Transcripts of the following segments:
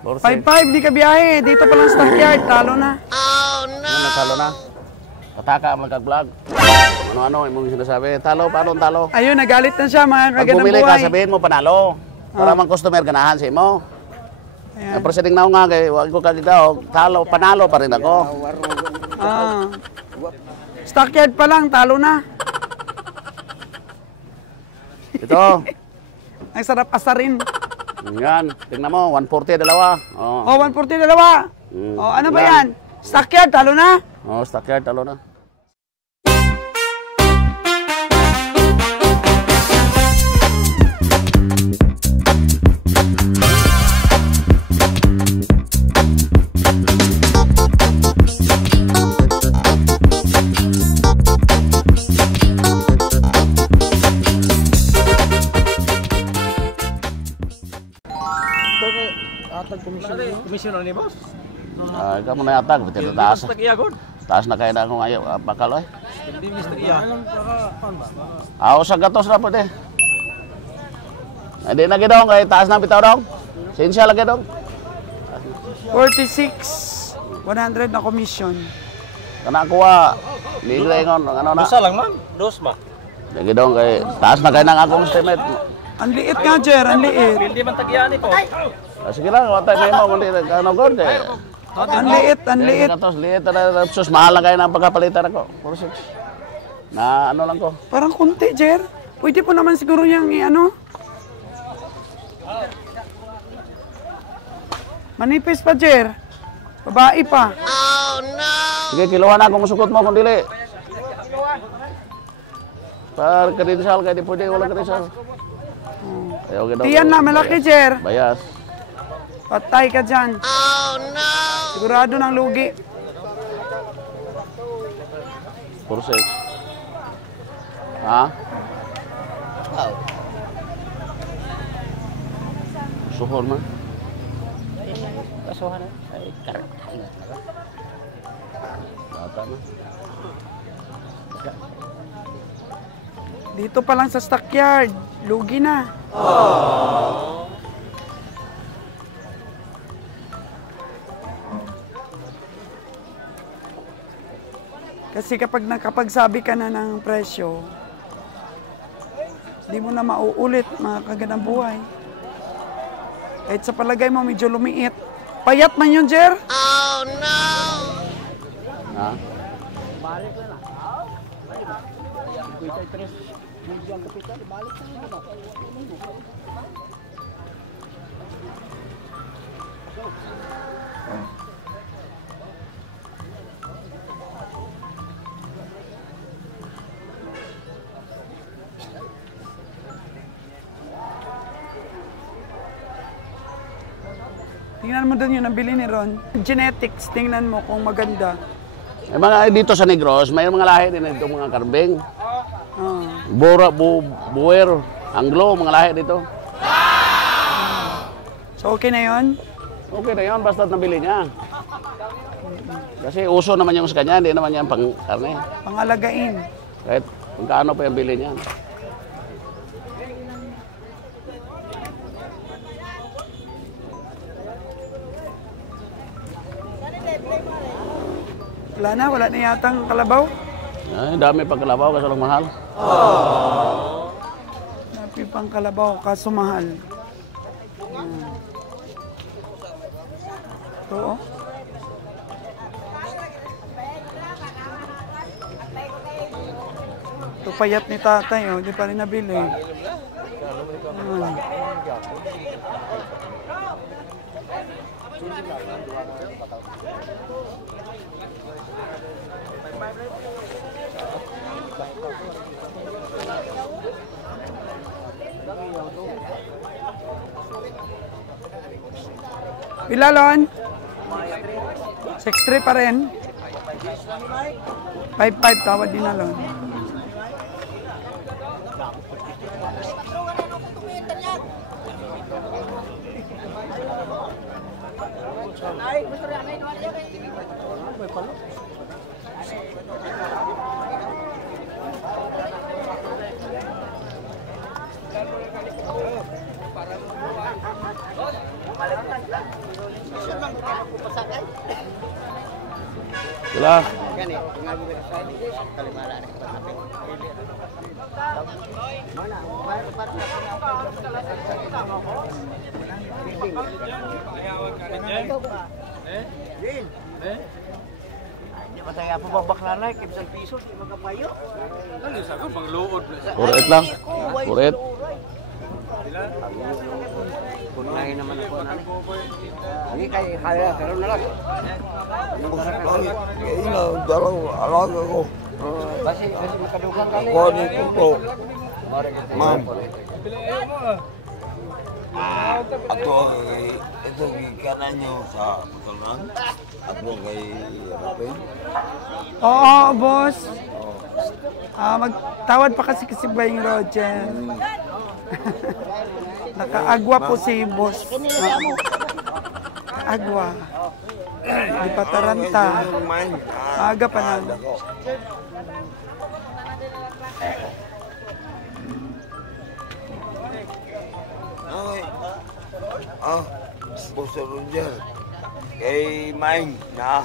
5-5, di ka biyahe. Dito pa lang stockyard, talo na. Oh, no! Ano, talo na? Pataka, magkag-vlog. Ano-ano, yung sinasabi. Talo, paano talo? Ayun, nagalit na siya, mga Pag kaganang bumili buhay. ka, sabihin mo, panalo. Para mang customer, ganahan si mo. Ayan. Proceeding na ako nga, kaya huwag ko kagitaw. Talo, panalo pa rin ako. Stockyard pa lang, talo na. Ito. Ang sarap asarin. Yan, tingnan mo, 140, dalawa. Oh, 140 dalawa. Oh, ano ba yan? Stockyard, talo na? Oh, stockyard, talo na. Komisyon ni boss. Kamu na yata, betul taas. Taas na kaya na akong ayaw, bakal eh. Hindi Mr. Iya. Ako sa gatos na po de. Hindi na gidong, kaya taas na bitaw dong. Sinsya lagi dong. 46, 100 na commission. Kana kuha, libre ngon, ano na. Dosa lang man, dos ba? Lagi dong, kaya taas na kaya na akong estimate. Ang liit nga, Jer, ang liit. Hindi man tagyan ito. Sige lang, watay na mo, kundi ano ko, Ang liit, ang liit. Gatos, liit na, sus, mahal lang kayo ng pagkapalitan ako. 46. Na ano lang ko. Parang kunti, Jer. Pwede po naman siguro yung ano. Manipis pa, Jer. Babae pa. Sige, kiluhan na kung sukot mo kung dili. Par credential kayo di pwede, wala credential. Tiyan na, malaki, Jer. Bayas. Patay ka dyan. Oh, no! Sigurado ng lugi. 46. Ha? Suhor man. Kasuhan na. Ay, Bata na. Dito pa lang sa stockyard. Lugi na. Kasi kapag nakapagsabi ka na ng presyo, hindi mo na mauulit, mga kaganang buhay. Kahit sa palagay mo, medyo lumiit. Payat man yun, Jer. Oh, no! Ha? Tingnan mo doon yung nabili ni Ron. Genetics, tingnan mo kung maganda. May mga dito sa Negros, may mga lahi din dito, mga karbeng. Bora, buwer, Anglo, mga lahi dito. So okay na yun? Okay na yun, basta nabili niya. Kasi uso naman yung sa kanya, hindi naman yan pang karne. Pangalagain. Kahit kung kaano pa yung bili niya. Wala na yatang kalabaw. Ay, dami pang kalabaw, kaso lang mahal. Dami pang kalabaw, kaso mahal. Ito, oh. Ito payat ni tatay, oh. Di pa rin nabili. Pilalon? 6'3" pa rin. 5'5" tawad din na lon. Sila. Di ba tayo po babaklanay, kimsang piso, di magapayo. Purit lang. Purit. Punahin naman ako na. Hindi kayo kaya, karoon na lang. Dalaw, alaga ko. Kasi makadugang kami. Kuhanin ko po. Ma'am. Ato kay ito gikanan nyo sa putalan. Ato kay Rapin. Oo, boss. Magtawad pa kasi Baying Roger. Nakaagwa po si boss. Agwa. Di pa taranta. Aga pa na. Okay. Boss Roger. Kay Maing na.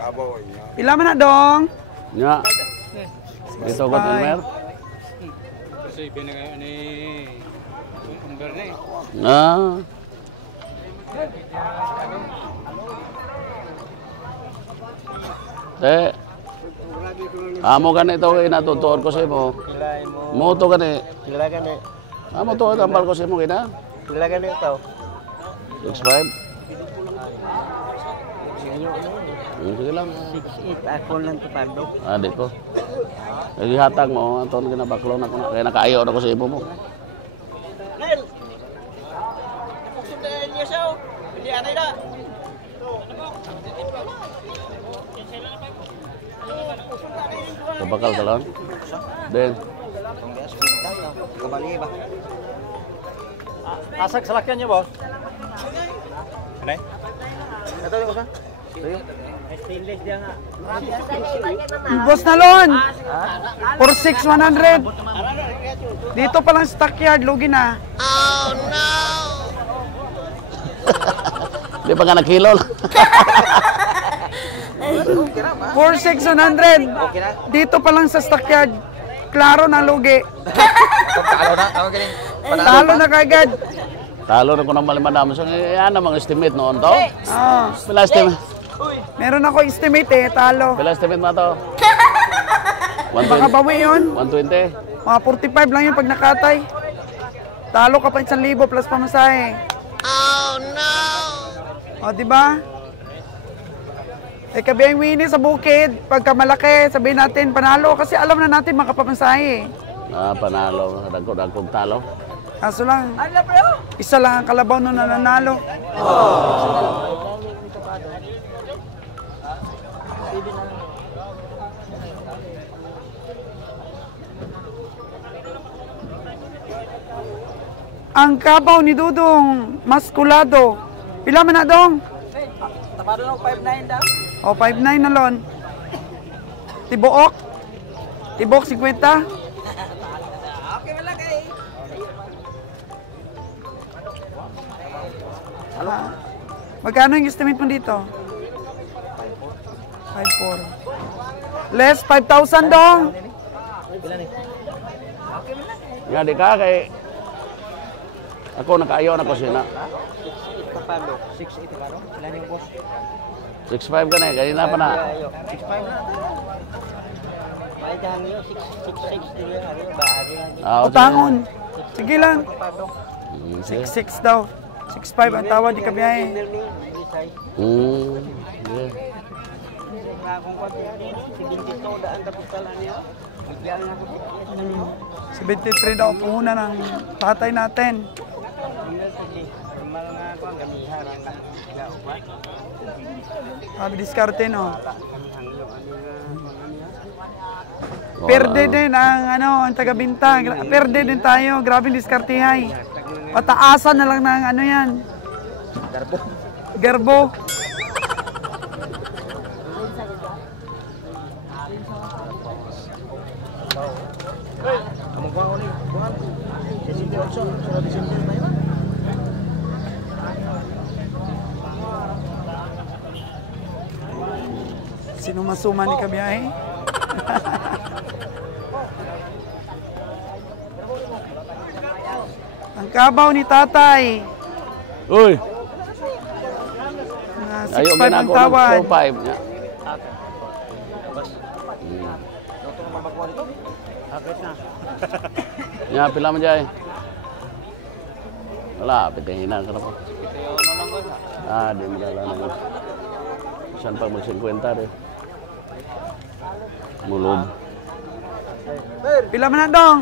Kaboy na. Pila man na dong? Nya. Dito ko Tilmer. Kasi pinagayon ni Umber na eh. Ah. Amo gani ito inatutuon ko sa imo. Kilay mo. Moto gani. Kilay gani. Amo to tambal ko sa imo kina. Kilay gani ito. 65. Sige lang. 6'8", ako lang ito palo. Di ko. Ihatag mo, anton ginabaklo na ko na. Kaya nakaayaw na ko sa imo mo. Nel! Sundan niya siya. Hindi anay na. Kabakal ka lang. Den. Kabali ba? Asag salakyan niyo, boss. Ano? Ito yung usa? Stainless dia nga. Boss Nalon! 46,100. Dito pa lang stockyard, lugi na. Di pa ka nakilol. 46,100. Dito pa lang sa stockyard. Klaro na lugi. Talo na, ako galing. Talo na kagad. Talo na ko ng malimadam. So, yan ang mga estimate noon to. Pila estimate? Meron ako estimate talo. Pila estimate mo to? Baka bawi yun. 120? Mga 45 lang yun pag nakatay. Talo ka pa 1,000 plus pamasahe. Oh no! O, diba? Kabiyang Winnie sa bukid, pagka malaki, sabihin natin panalo kasi alam na natin makapamasahe. Panalo. Dagkog talo. Kaso lang, isa lang ang kalabaw nun na nanalo. Ang kabaw ni Dudong, maskulado. Pila man na dong? Tapado ng 5'9" daw. O, 5'9 na lon. Tibuok? Tibuok 50? Okay wala kay. Magkano yung estimate mo dito? 5'4". Less 5,000 dong. Pila ni? Nga di ka kay... Ako nakaayaw na ko siya na. Tapado, 6'8" ka no? Pila ni boss? 6'5 ka na eh. Kanina pa na. 6'5" na. May dami yun, 6'6" din yun. Ano ba? Utangon. Sige lang. Sige. 6'6 daw. 6'5 ang tawad, di ka biyahe. Yeah. Hmm. 73 daw ang puhunan ng tatay natin. Diskarte no. Perde din ang taga-binta. Perde din tayo. Grabe diskartehay. Pataasan na lang ng ano yan. Garbo. Sinumasuman ni kabiyahe. Ang kabaw ni tatay. Uy! Na Ayaw 6'5 ang ginagawa tawad. ng 4-5 niya. Ya, pila mo dyan. Wala, pitihinan ka na po. Di mo dala na. Saan pa mag-50 rin? Mulob. Pila man na dong.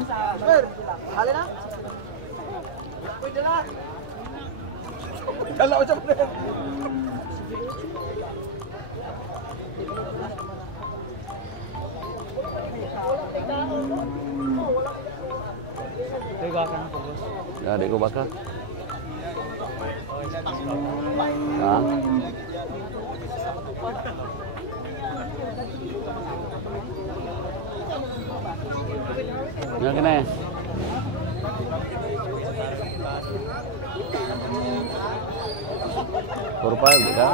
Di ko baka. Ha? Yan ka na eh. Kurpa, di ka?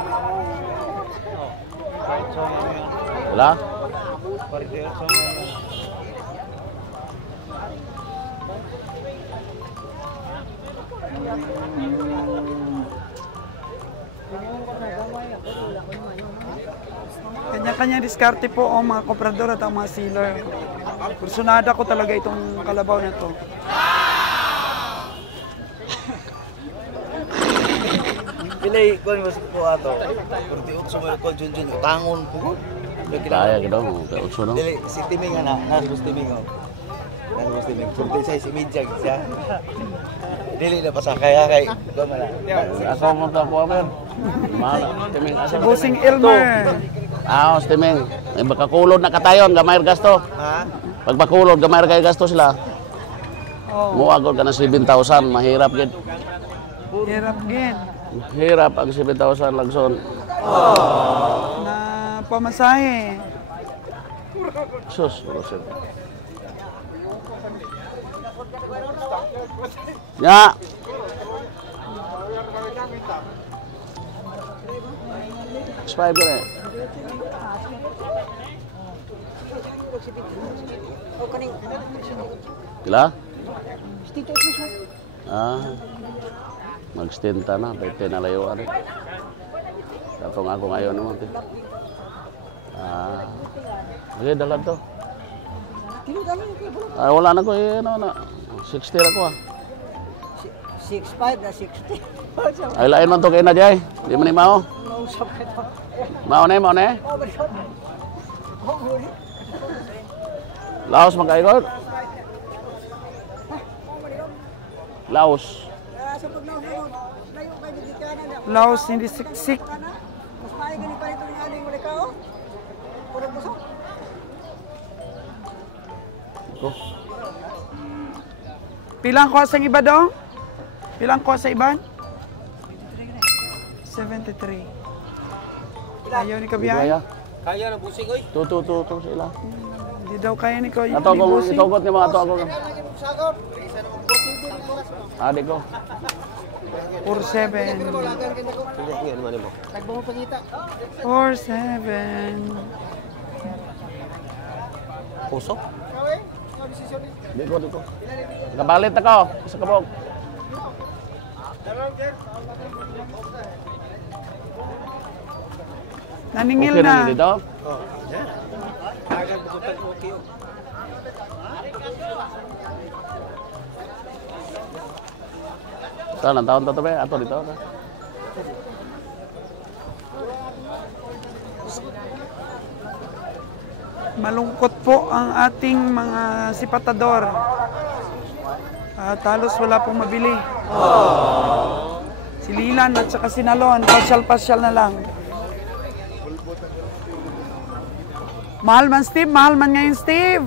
Wala? Kanya-kanya diskarte po ang mga komprador at ang mga sealer. Kursunada ko talaga itong kalabaw na to. Pilay ko mas ko ato. Kurti ukso mo ko junjun tangon po. Kaya ka daw, kaya utso no? Dili si timing na nasa timing oh. Nasa timing. Kurti sa si midjag siya. Dili na pasakay kay ko mala. Ako mo ta ko aber. Mahal, timing asa. Busing Elmer. Timing. Ay bakakulod na katayon, gamay gasto. Ha? Pag bakulod, gamay kay gasto sila. Oh, Muagod ka na 7,000, mahirap gid. hirap gin. Hirap ang 7,000 lagson. Na pamasahe. Sus, urusin. Ya. Expired ka na eh. Kila? Mag-stinta na, pwede na layuan eh. Katong ako ngayon naman. Okay, dalag to. Wala na ko eh, ano na. 60 na ko 6'5 na 60. Ay, lain man to kay na jay. Di man ni mao. Mao na. Laos magkaigod. Laos. Laos hindi siksik. Mas maay gani pa itong aling wala ka oh. Puro puso. Ko. Pilang ko sa iba dong? Pilang ko sa iban? 73. Ayaw ni kabiyahe? Kaya. Kaya na busing oy. To sila. Hindi daw kaya ni ko. Ato ni ko Bossing. itugot ni mga ato ako. Adik ko. 47. 47. Puso? Di ko. Nakabalit ako sa kabog. Naningil Okay na. na dito. Saan ang taon to be? Ato dito. Malungkot po ang ating mga sipatador. At halos wala pong mabili. Si Lilan at saka si Nalon, pasyal-pasyal na lang. Mahal man Steve, mahal man ngayon Steve.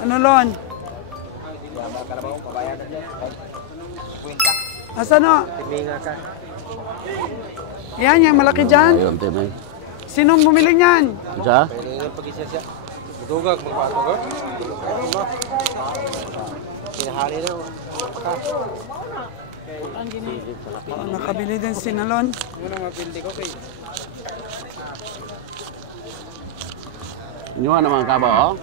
Ano Lon? Kalabaw, pabayanan niya. Kwenta. Asan o? Timinga ka. Yan, yung malaki dyan. Ayun, tinay. Sinong bumili niyan? Siya? Pwede pag-isya siya. Dugag, magpapagod. Pinahali na. Oh, nakabili din si Nalon. Inyo naman ka ba, oh?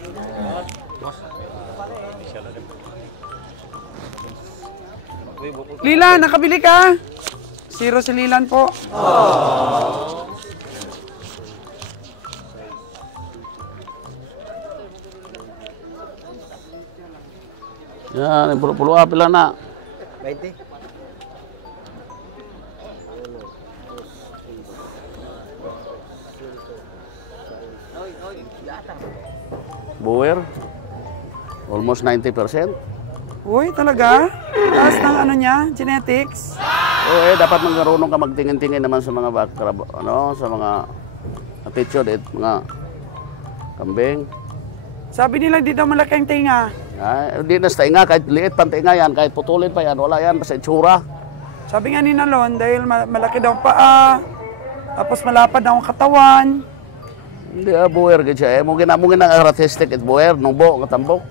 Lilan, nakabili ka? Zero si Lilan po. Yan, pulo-pulo pila na. 20. Buwer. Almost 90%. Uy, talaga? Taas ng ano niya, genetics. Oo, dapat magkarunong ka magtingin-tingin naman sa mga sa mga attitude at mga kambing. Sabi nila dito malaki ang tinga. Ay, hindi na sa tinga, kahit liit pang tinga yan, kahit putulin pa yan, wala yan, basta itsura. Sabi nga ni Nalon, dahil malaki daw ang paa, tapos malapad daw ang katawan. Hindi, buwer ka siya. Mungkin ang artistic at buwer, nungbo, katambok.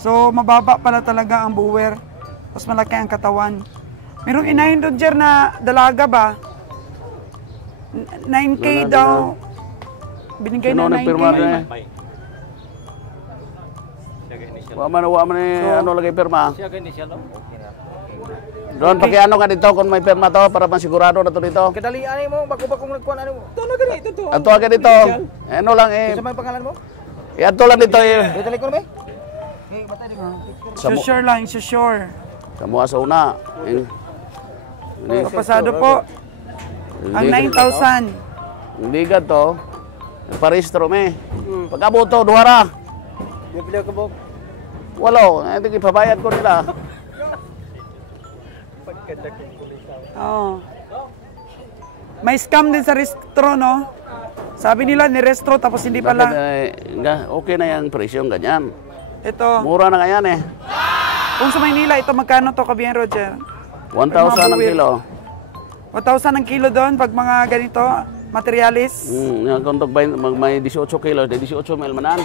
So, mababa pala talaga ang buwer. Tapos malaki ang katawan. Merong inahin doon, Jer, na dalaga ba? 9K daw. Binigay Sino na 9K. nagpirma na eh? Wa man ni ano lagi pirma. Siya ganyan siya, no? Doon pakiano ka dito kung may pirma to para masigurado na to dito. Kadalian mo, bago-bagong nagkuhan ano mo. Ito na ganito to. Ato agad dito. Ano lang eh. Sa may pangalan mo? Ato lang dito eh. Dito ko na ba? Hey, batay dito. Sure lang, sure. Kamuha sa una. Kapasado po. Ang 9,000. Hindi ka to. Paristro me. Pagkabuto, duwara. Yung pila ka bok. Walo. Hindi ipabayad ko nila. Oo. May scam din sa restro, no? Sabi nila ni restro tapos hindi pala. Okay na yung presyo, ganyan. Ito. Mura na ganyan eh. Kung sa Maynila, ito magkano to kabiyan, Roger? 1,000 ang kilo. 1,000 ang kilo doon pag mga ganito, materialis. Yung kung may 18 kilo, 18 mil manan.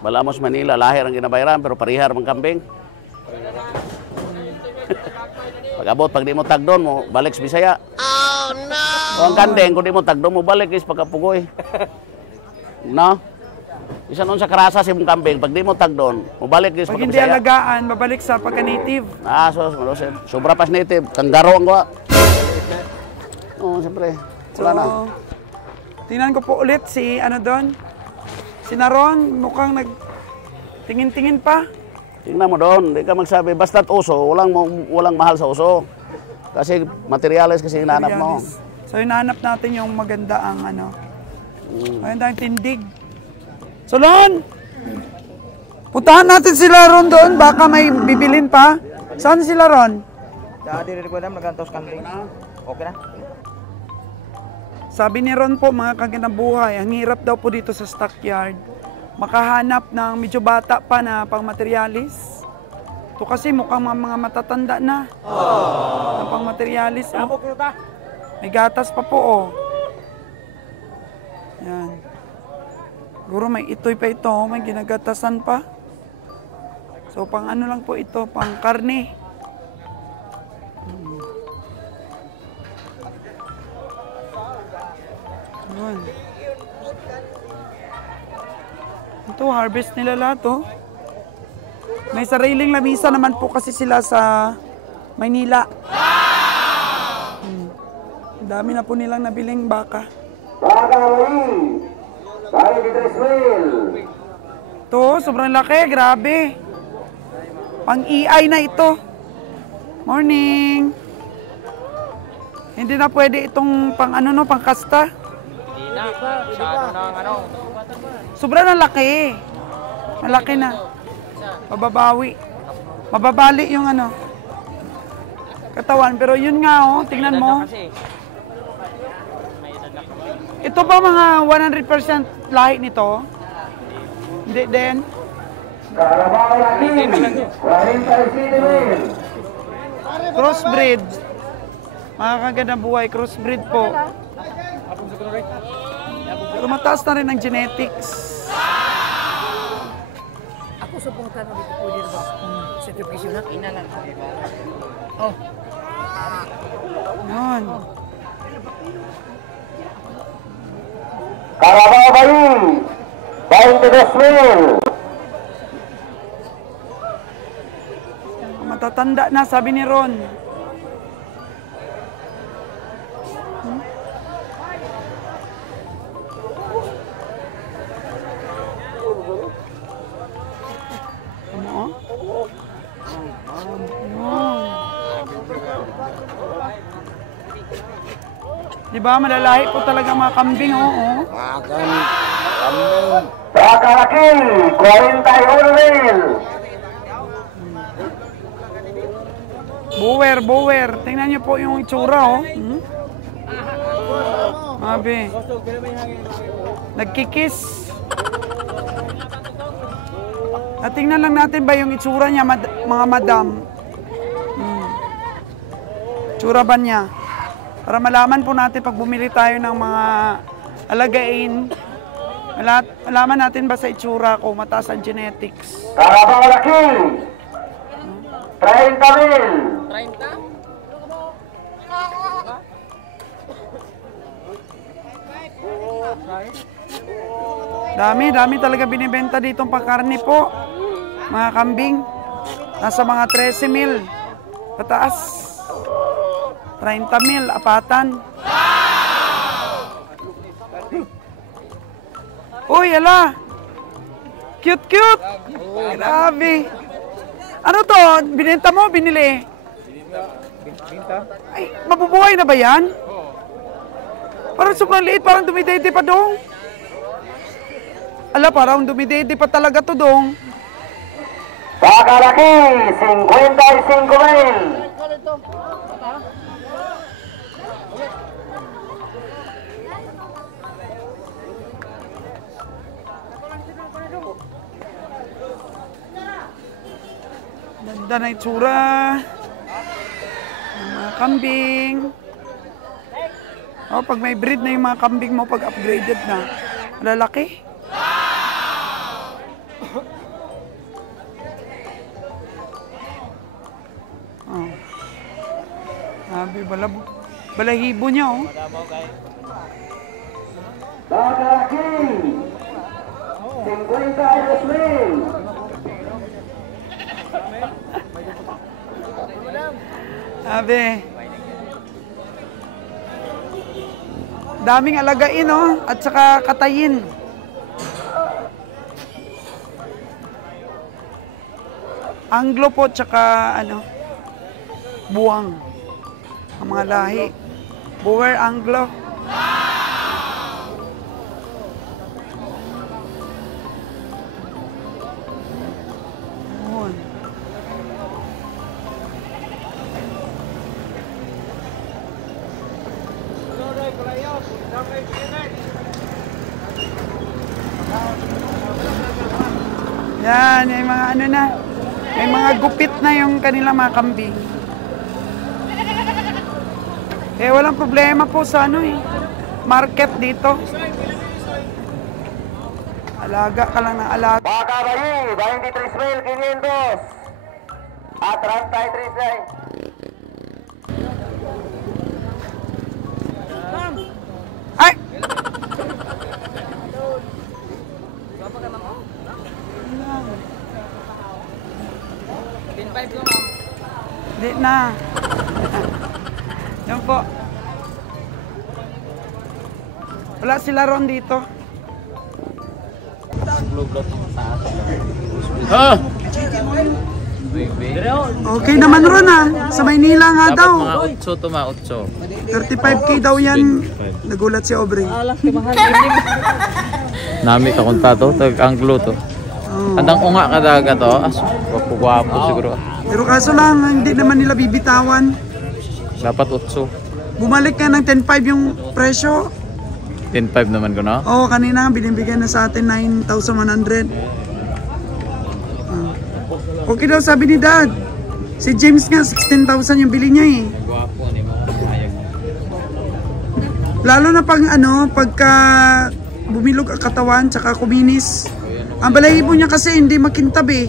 Balamos Manila, lahir ang ginabayaran pero parihar mang kambing. Pag-abot, pag di mo tagdon mo, balik sa Bisaya. Oh no! O ang kandeng, kung di mo tagdon mo, balik is pagkapugoy. No? Isa nun sa karasa si mong kambing, pag di mo tagdon, mo balik is Pag pagka hindi Bisaya. alagaan, babalik sa pagka-native. Sobra pas native, kanggaro ang gawa. Oo, siyempre. Wala na. Tingnan ko po ulit si ano doon. Si Naron, mukhang tingin-tingin pa. Tingnan mo doon, di ka magsabi, basta't uso, walang mahal sa uso. Kasi materials kasi hinanap mo. So hinanap natin yung maganda ang ano. Maganda ang tindig. So Lon, puntahan natin sila Ron doon, baka may bibilin pa. Saan sila Ron? Dati rin ko alam, nagantos kambing. Okay na? Sabi ni Ron po, mga kaganabuhay, ang hirap daw po dito sa stockyard. Makahanap ng medyo bata pa na pang materialis. Ito kasi mukhang mga matatanda na. Na pang materialis. Oh. May gatas pa po, oh. Yan. Siguro may itoy pa ito, may ginagatasan pa. So, pang ano lang po ito, pang karne. Yun. Ito, harvest nila lahat, oh. May sariling lamisa naman po kasi sila sa Maynila. Ang dami na po nilang nabiling baka. Ito, sobrang laki, grabe. Pang EI na ito. Morning. Hindi na pwede itong pang ano no, pang kasta. Hindi na. Masyado na ang ano. Sobrang na laki. Malaki na. Mababawi. Mababali yung ano. Katawan. Pero yun nga oh, tingnan mo. Ito ba mga 100% lahi nito? Hindi din. Crossbreed. Mga kagandang buhay, crossbreed po. Pero mataas na rin ang genetics. Ako sa pungtan ng dito pwede ba? Certification na? Ina lang. Oh. Yun. Carabao Bayi, 22,000. Matatanda na, sabi ni Ron. Ano? Diba, malalahi po talaga mga kambing, oo. Kakalaki, 41,000. Bower. Tingnan niyo po yung itsura, oh. Mabi. Nagkikis. At tingnan lang natin ba yung itsura niya, mga madam. Itsura ba niya? Para malaman po natin pag bumili tayo ng mga alagain, malaman natin ba sa itsura kung mataas ang genetics. Carabao Laki, 30,000. Dami talaga binibenta dito ang pakarni po. Mga kambing. Nasa mga 13,000. Pataas. 30,000. Apatan. Uy, ala. Cute. Grabe. Ano to? Binenta mo? Binili? Ay, mabubuhay na ba yan? Parang sobrang liit. Parang dumidede pa dong. Ala, parang dumidede pa talaga to dong. Kakalaki, 55,000. Ganda na itsura. Mga kambing. Oh, pag may breed na yung mga kambing mo, pag upgraded na, lalaki. Oh. Sabi, balahibo niya, oh. Kakalaki, 52,000. Sabi. Daming alagain, oh. At saka katayin. Anglo po, tsaka ano, buwang. Ang mga lahi. Boer, Anglo. Yun. Yan, may mga ano na. May mga gupit na yung kanila mga kambing. Eh, walang problema po sa ano eh. Market dito. Alaga ka lang ng alaga. Bakabayi, 23,500. At 33,000. Ay! Hindi na. Yan po. Wala sila ron dito. Ah! Okay naman ron ah. Sa Maynila nga daw. Mga 8 to mga 8. 35K daw yan. Nagulat si Aubrey. Nami ka kunta to, tag-anglo to. Oh. Andang unga kadaga to, gwapo siguro. Pero kaso lang, hindi naman nila bibitawan. Dapat 8. Bumalik ka ng 10.5 yung presyo. 10.5 naman ko, no? Oo, kanina binibigyan na sa atin 9,100. Ah. Okay daw, sabi ni Dad. Si James nga, 16,000 yung bili niya eh. Gwapo, ni mo. Hayag. Lalo na pag pagka bumilog ang katawan, tsaka kuminis. Ang balahibo niya kasi hindi makintab eh.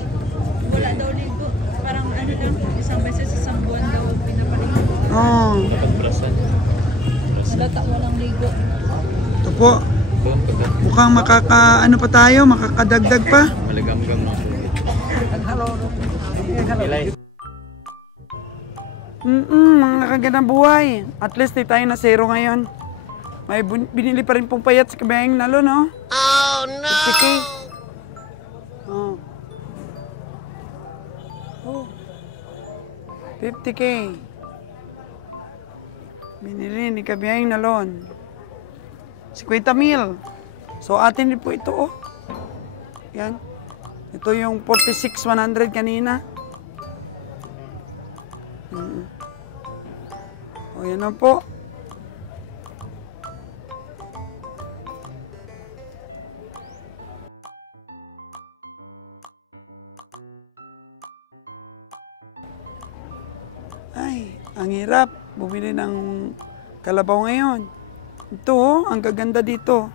Wala daw ligo. Parang ano lang, isang beses, isang buwan daw pinapaligo. Oo. Napagbrasan. Wala walang ligo. Ito po. Doon ka ba? Mukhang ano pa tayo, makakadagdag pa. Maligam-gam mo. Ilay. Mga kagandang buhay. At least di tayo na zero ngayon. May binili pa rin pong payat sa kabayang nalo, no? Oh, no! 50K. Oh. Oh. 50K. Binili ni kabayang nalon. 50,000. So atin din po ito, oh. Yan. Ito yung 46,100 kanina. O yan na po. Ay, ang hirap. Bumili ng kalabaw ngayon. Ito, oh, ang gaganda dito.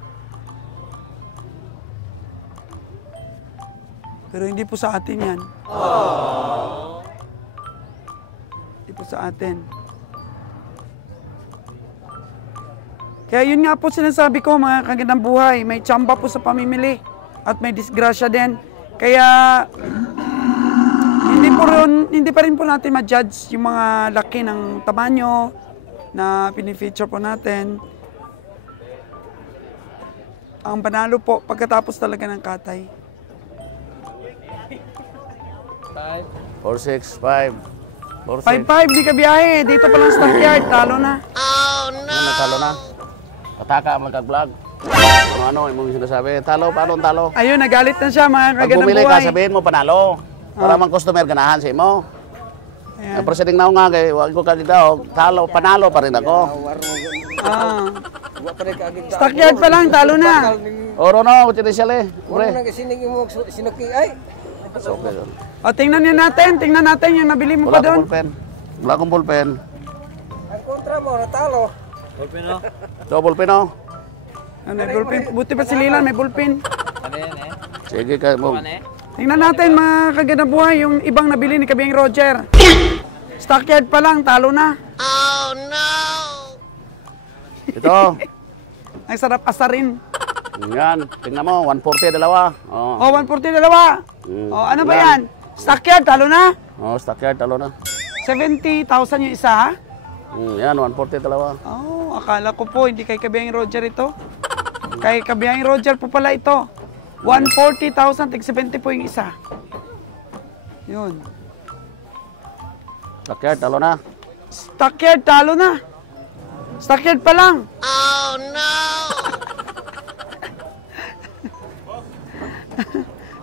Pero hindi po sa atin yan. Hindi po sa atin. Kaya yun nga po sinasabi ko, mga kagandang buhay. May tsamba po sa pamimili. At may disgrasya din. Kaya hindi pa rin po natin ma-judge yung mga laki ng tamanyo na pinifeature po natin. Ang panalo po pagkatapos talaga ng katay. 4-6, 5. 5-5, di ka biyahe. Dito pa lang stockyard, talo na. Ano, talo na? Pataka, magkag-vlog. Ano, yung sinasabi. Talo, paano talo? Ayun, nagalit na siya, mga Pag kagandang bumili buhay. ka, sabihin mo panalo. Para mang customer ganahan sa imo. Ayan. Pero sa tingnan ko nga, kay wag ko kagitaw, talo, panalo pa rin ako. Ah. Stockyard pa lang, talo na. Oro no, kutsili siya le. Pre. Okay. O, tingnan natin yung nabili mo pa Wala akong doon. ballpen. Wala akong ballpen. Ang kontra mo, natalo. Ito, ballpen oh. May bullpen. Buti pa si Lilan, may bullpen. Ano yan, eh? Sige ka mo. Tingnan natin, mga kagandang buhay, yung ibang nabili ni Kabing Roger. Stockyard pa lang, talo na. Ito. Ang sarap asarin. Yan, tingnan mo, 140 dalawa. O, Oh. 140 dalawa. O, ano ba yan? Stockyard, talo na. Oh, stockyard talo na. 70,000 yung isa, ha? Yan, 140 dalawa. Oh, akala ko po, hindi kay Kabiyang Roger ito. Kay Kabiyang Roger po pala ito. 140,000, tig 70 po yung isa. Yun. Stockyard talo na. Stockyard, talo na. Stockyard pa lang.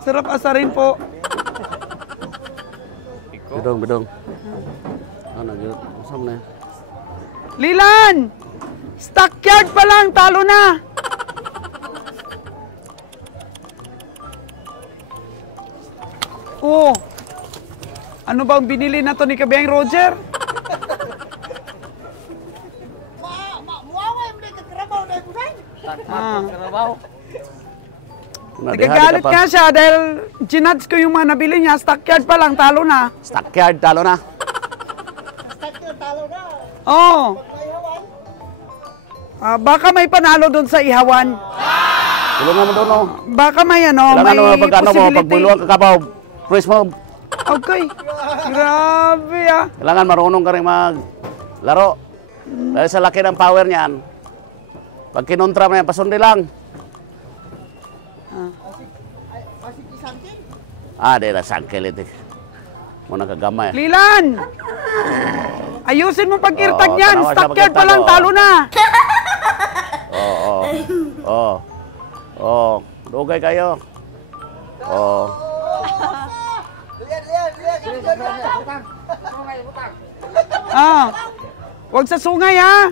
Sarap asarin po. Bidong. Ano, yun? Masam na. Lilan! Stockyard pa lang, talo na. Oh. Ano ba ang binili na to ni Kabiyang Roger? Ah. Nagagalit nga siya dahil ginudge ko yung mga nabili niya. Stockyard pa lang, talo na. Stockyard talo na. Oo. Baka may panalo doon sa ihawan. Tulungan mo doon, no? Baka may ano, Kailangan may mo pag ano mo, pag possibility. buluan ka kabaw, press mo. Okay. Grabe ah. Kailangan marunong ka rin maglaro. Dahil sa laki ng power niyan, pag kinontra mo yan, pasundi lang. Di na sangkil ito. Muna kagamay. Lilan! Ayusin mo pag-irtag Oo, niyan. tanawa siya Stockyard pa pag-irtag, lang, oo. talo na. Dugay kayo. Wag sa sungay ha.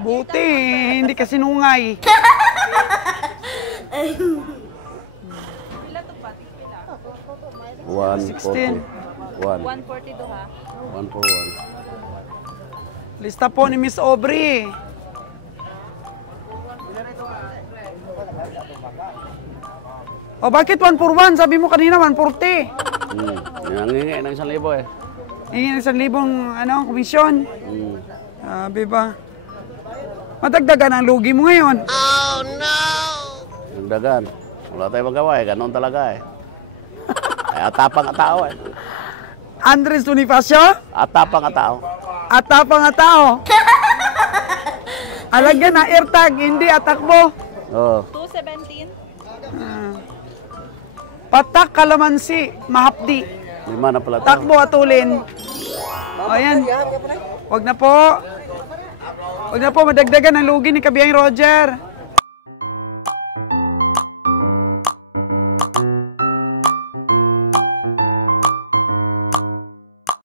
Buti, hindi kasi nungay. Pila to pati pila? 140. 142 ha. 141. Lista po ni Miss Aubrey. O bakit 141? Sabi mo kanina 140. Nangingi ng 1,000 eh. Ingin 1,000 komisyon. Sabi ba? Matagdagan ang lugi mo ngayon. Nagdagan. Wala tayong magawa eh. Ganon talaga eh. Ay, atapang nga tao eh. Andres Bonifacio? Atapang nga tao. Atapang nga tao. Alagyan na airtag, hindi atakbo. Oo. 217. Patak, kalamansi, mahapdi. 5 na pala tao. Takbo, atulin. O yan. Wag na po. Wag na po, madagdagan ang lugi ni Kabiyang Roger.